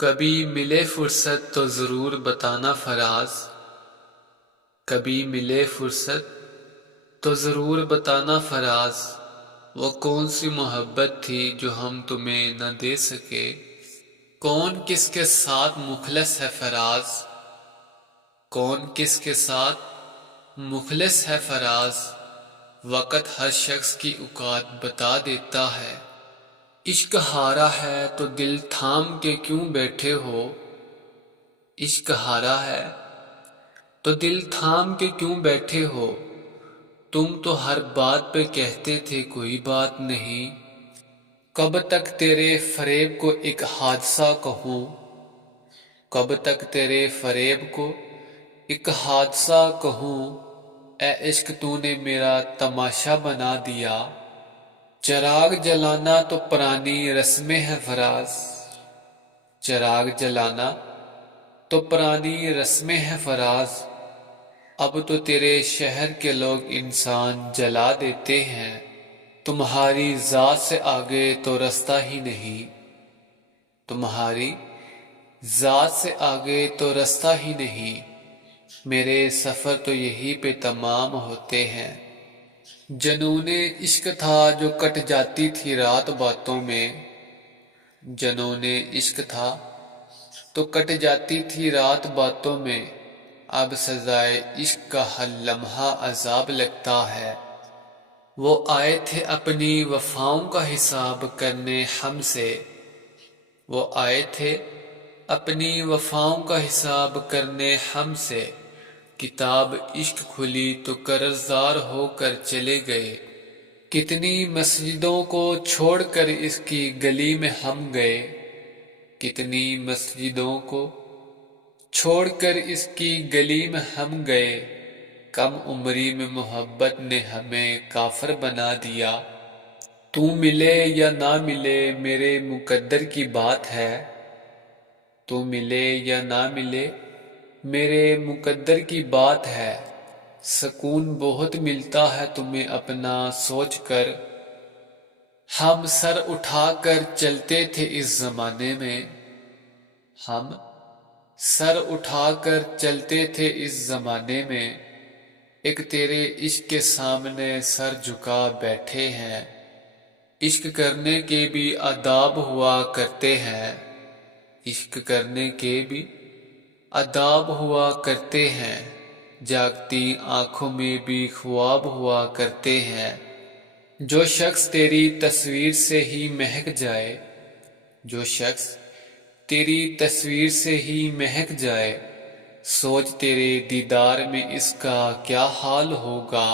کبھی ملے فرصت تو ضرور بتانا فراز، کبھی ملے فرصت تو ضرور بتانا فراز، وہ کون سی محبت تھی جو ہم تمہیں نہ دے سکے، کون کس کے ساتھ مخلص ہے فراز، کون کس کے ساتھ مخلص ہے فراز، وقت ہر شخص کی اوقات بتا دیتا ہے، عشق ہارا ہے تو دل تھام کے کیوں بیٹھے ہو، عشق ہارا ہے تو دل تھام کے کیوں بیٹھے ہو، تم تو ہر بات پہ کہتے تھے کوئی بات نہیں، کب تک تیرے فریب کو ایک حادثہ کہوں، کب تک تیرے فریب کو ایک حادثہ کہوں، اے عشق تو نے میرا تماشا بنا دیا، چراغ جلانا تو پرانی رسمیں ہے فراز، چراغ جلانا تو پرانی رسمیں ہے فراز، اب تو تیرے شہر کے لوگ انسان جلا دیتے ہیں، تمہاری ذات سے آگے تو رستہ ہی نہیں، تمہاری ذات سے آگے تو رستہ ہی نہیں، میرے سفر تو یہی پہ تمام ہوتے ہیں، جنون عشق تھا جو کٹ جاتی تھی رات باتوں میں، جنون عشق تھا تو کٹ جاتی تھی رات باتوں میں، اب سزائے عشق کا ہر لمحہ عذاب لگتا ہے، وہ آئے تھے اپنی وفاؤں کا حساب کرنے ہم سے، وہ آئے تھے اپنی وفاؤں کا حساب کرنے ہم سے، کتاب عشق کھلی تو قرضدار ہو کر چلے گئے، کتنی مسجدوں کو چھوڑ کر اس کی گلی میں ہم گئے، کتنی مسجدوں کو چھوڑ کر اس کی گلی میں ہم گئے، کم عمری میں محبت نے ہمیں کافر بنا دیا، تو ملے یا نہ ملے میرے مقدر کی بات ہے، تو ملے یا نہ ملے میرے مقدر کی بات ہے، سکون بہت ملتا ہے تمہیں اپنا سوچ کر، ہم سر اٹھا کر چلتے تھے اس زمانے میں، ہم سر اٹھا کر چلتے تھے اس زمانے میں، ایک تیرے عشق کے سامنے سر جھکا بیٹھے ہیں، عشق کرنے کے بھی آداب ہوا کرتے ہیں، عشق کرنے کے بھی آداب ہوا کرتے ہیں، جاگتی آنکھوں میں بھی خواب ہوا کرتے ہیں، جو شخص تیری تصویر سے ہی مہک جائے، جو شخص تیری تصویر سے ہی مہک جائے، سوچ تیرے دیدار میں اس کا کیا حال ہوگا،